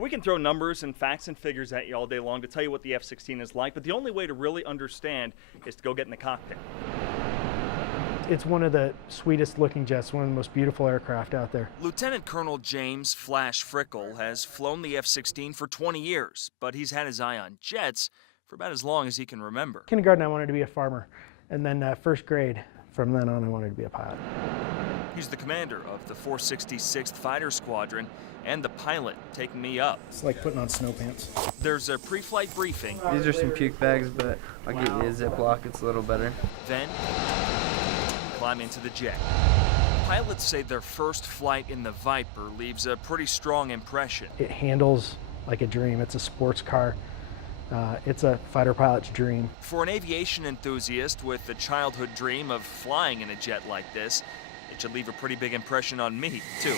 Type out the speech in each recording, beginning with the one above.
Well, we can throw numbers and facts and figures at you all day long to tell you what the F-16 is like, but the only way to really understand is to go get in the cockpit. It's one of the sweetest looking jets, one of the most beautiful aircraft out there. Lieutenant Colonel James Flash Frickle has flown the F-16 for 20 years, but he's had his eye on jets for about as long as he can remember. Kindergarten, I wanted to be a farmer, and then first grade, from then on, I wanted to be a pilot. He's the commander of the 466th Fighter Squadron and the pilot taking me up. It's like putting on snow pants. There's a pre-flight briefing. These are some puke bags, but I'll get you a Ziploc. It's a little better. Then climb into the jet. Pilots say their first flight in the Viper leaves a pretty strong impression. It handles like a dream. It's a sports car. It's a fighter pilot's dream. For an aviation enthusiast with the childhood dream of flying in a jet like this, it should leave a pretty big impression on me, too.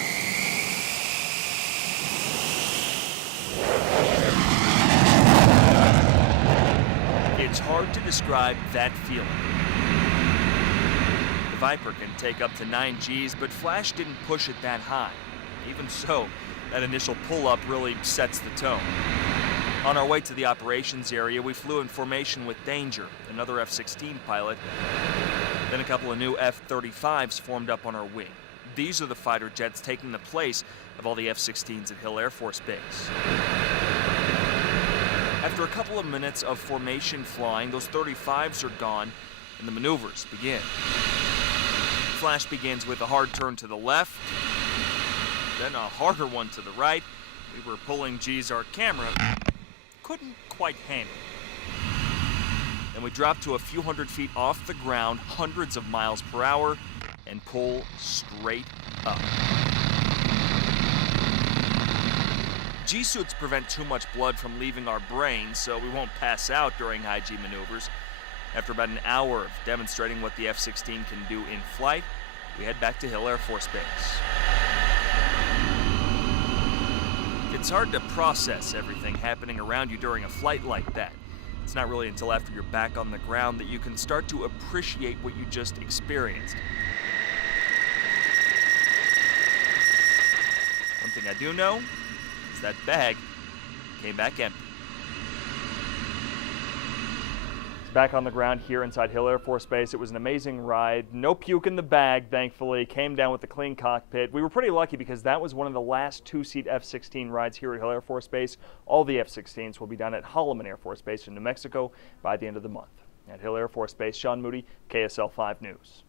It's hard to describe that feeling. The Viper can take up to 9 Gs, but Flash didn't push it that high. Even so, that initial pull-up really sets the tone. On our way to the operations area, we flew in formation with Danger, another F-16 pilot. Then a couple of new F-35s formed up on our wing. These are the fighter jets taking the place of all the F-16s at Hill Air Force Base. After a couple of minutes of formation flying, those 35s are gone and the maneuvers begin. Flash begins with a hard turn to the left, then a harder one to the right. We were pulling G's our camera couldn't quite handle. Then we drop to a few hundred feet off the ground, hundreds of miles per hour, and pull straight up. G-suits prevent too much blood from leaving our brains, so we won't pass out during high-G maneuvers. After about an hour of demonstrating what the F-16 can do in flight, we head back to Hill Air Force Base. It's hard to process everything happening around you during a flight like that. It's not really until after you're back on the ground that you can start to appreciate what you just experienced. One thing I do know is that bag came back empty. Back on the ground here inside Hill Air Force Base. It was an amazing ride. No puke in the bag, thankfully. Came down with a clean cockpit. We were pretty lucky because that was one of the last 2-seat F-16 rides here at Hill Air Force Base. All the F-16s will be down at Holloman Air Force Base in New Mexico by the end of the month. At Hill Air Force Base, Sean Moody, KSL 5 News.